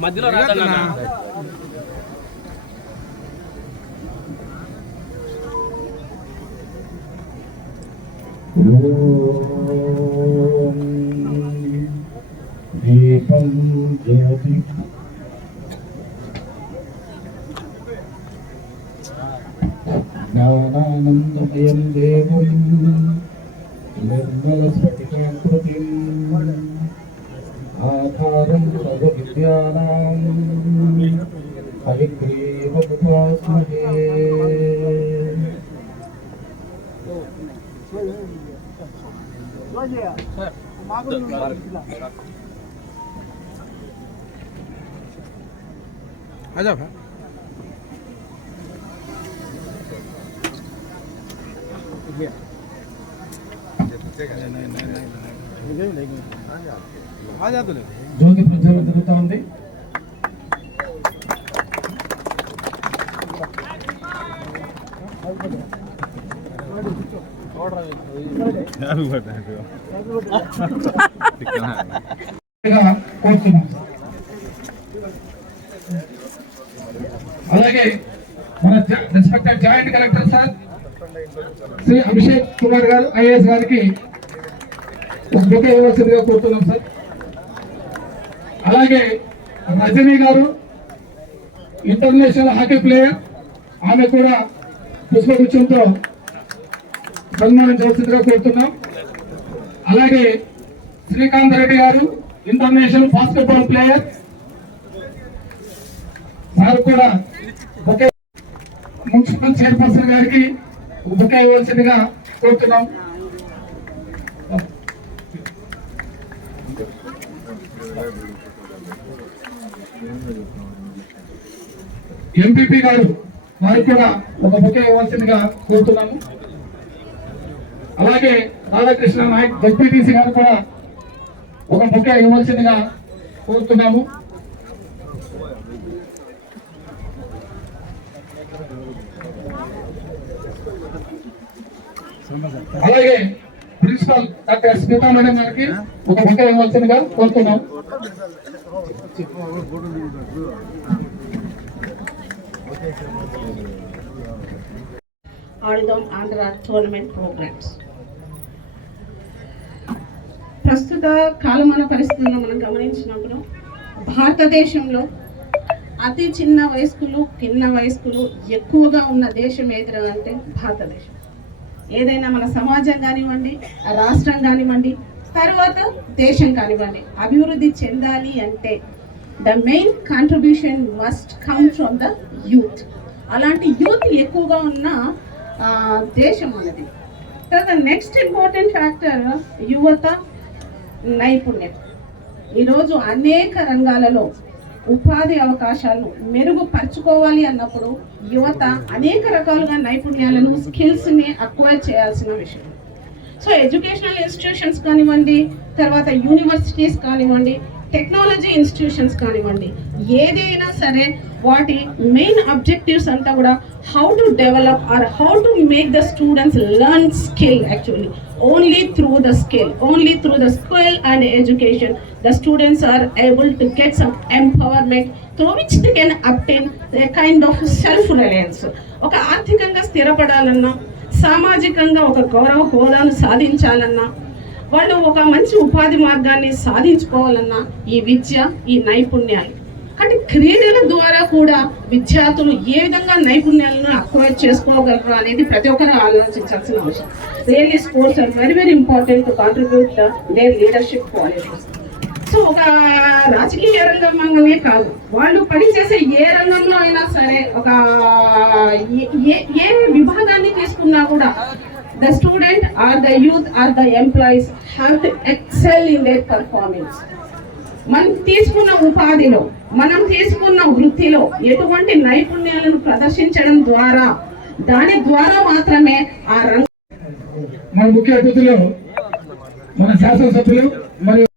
మధ్యలో రాదన్న దీపం జ్యోతి జ్ఞానానందమయం దేవం నిర్మల స్ఫటికాకృతిం आधारं सर्वविद्यानां हविग्रीव बुधास्महे आ तो जाओ Yeah. नहीं नहीं नहीं జ్యోతి ప్రజ్వలన జరుగుతూ ఉంది కోరుతున్నాం అలాగే మన respected joint collector sir Shri Abhishek Kumar గారు ఐఏఎస్ గారికి ఒక బుక్ ఇవ్వాల్సిందిగా కోరుతున్నాం సార్? అలాగే రజనీ గారు ఇంటర్నేషనల్ హాకీ ప్లేయర్ ఆమె కూడా పుష్పగుచ్చంతో సన్మానించవలసిందిగా కోరుతున్నాం. అలాగే Srikanth Reddy garu international basketball player sir కూడా బొకే మున్సిపల్ చైర్పర్సన్ గారికి బొకే ఇవ్వాల్సిందిగా కోరుతున్నాం. ఎంపీపీ గారు వారికి కూడా ఒక బొకే ఇవ్వాల్సిందిగా కోరుతున్నాము. అలాగే రాధాకృష్ణ నాయక్ జడ్పీటీసీ గారు కూడా ఒక బొకే ఇవ్వాల్సిందిగా కోరుతున్నాము. అలాగే ప్రిన్సిపల్ డాక్టర్ స్మితా మేడం గారికి ఒక బొకే ఇవ్వాల్సిందిగా కోరుతున్నాం ఆడుదాం ఆంధ్ర టోర్నమెంట్ ప్రోగ్రామ్స్ ప్రస్తుత కాలమాన పరిస్థితుల్లో మనం గమనించినప్పుడు భారతదేశంలో అతి చిన్న వయస్కులు కిన్న వయస్కులు ఎక్కువగా ఉన్న దేశం ఏదిరా అంటే భారతదేశం. ఏదైనా మన సమాజం కానివ్వండి రాష్ట్రం కానివ్వండి తర్వాత దేశం కానివ్వండి అభివృద్ధి చెందాలి అంటే the main contribution must come from the youth అలాంటి యూత్ ఎక్కువగా ఉన్న దేశం అన్నది. తర్వాత నెక్స్ట్ ఇంపార్టెంట్ ఫ్యాక్టర్ యువత నైపుణ్యం. ఈరోజు అనేక రంగాలలో ఉపాధి అవకాశాలను మెరుగుపరుచుకోవాలి అన్నప్పుడు యువత అనేక రకాలుగా నైపుణ్యాలను స్కిల్స్ని అక్వైర్ చేయాల్సిన విషయం. సో ఎడ్యుకేషనల్ ఇన్స్టిట్యూషన్స్ కానివ్వండి తర్వాత యూనివర్సిటీస్ కానివ్వండి టెక్నాలజీ ఇన్స్టిట్యూషన్స్ కానివ్వండి ఏదైనా సరే వాటి మెయిన్ అబ్జెక్టివ్స్ అంతా కూడా how to develop or how to make the students learn skill actually only through the skill only through the skill and education the students are able to get some empowerment through which the can obtain kind of self reliance ఒక ఆర్థికంగా స్థిరపడాలన్నా సామాజికంగా ఒక గౌరవ హోదాను సాధించాలన్నా వాళ్ళు ఒక మంచి ఉపాధి మార్గాన్ని సాధించుకోవాలన్నా ఈ విద్య ఈ నైపుణ్యాలు. అంటే క్రీడల ద్వారా కూడా విద్యార్థులు ఏ విధంగా నైపుణ్యాలను అక్వైర్ చేసుకోగలరు అనేది ప్రతి ఒక్కరు ఆలోచించాల్సిన అవసరం. Really sports are very very important to contribute their leadership qualities so ఒక రాజకీయ రంగంలోనే కాదు. వాళ్ళు పనిచేసే ఏ రంగంలో అయినా సరే ఒక ఏ- ఏ- విభాగాన్ని తీసుకున్నా కూడా the student or the youth or the employees have to excel in their performance. మనం తీసుకున్న ఉపాధిలో మనం తీసుకున్న వృత్తిలో ఎటువంటి నైపుణ్యాలను ప్రదర్శించడం ద్వారా దాని ద్వారా మాత్రమే ఆ రంగం మన ముఖ్య అతిథులు మన శాసనసభ్యులు మరియు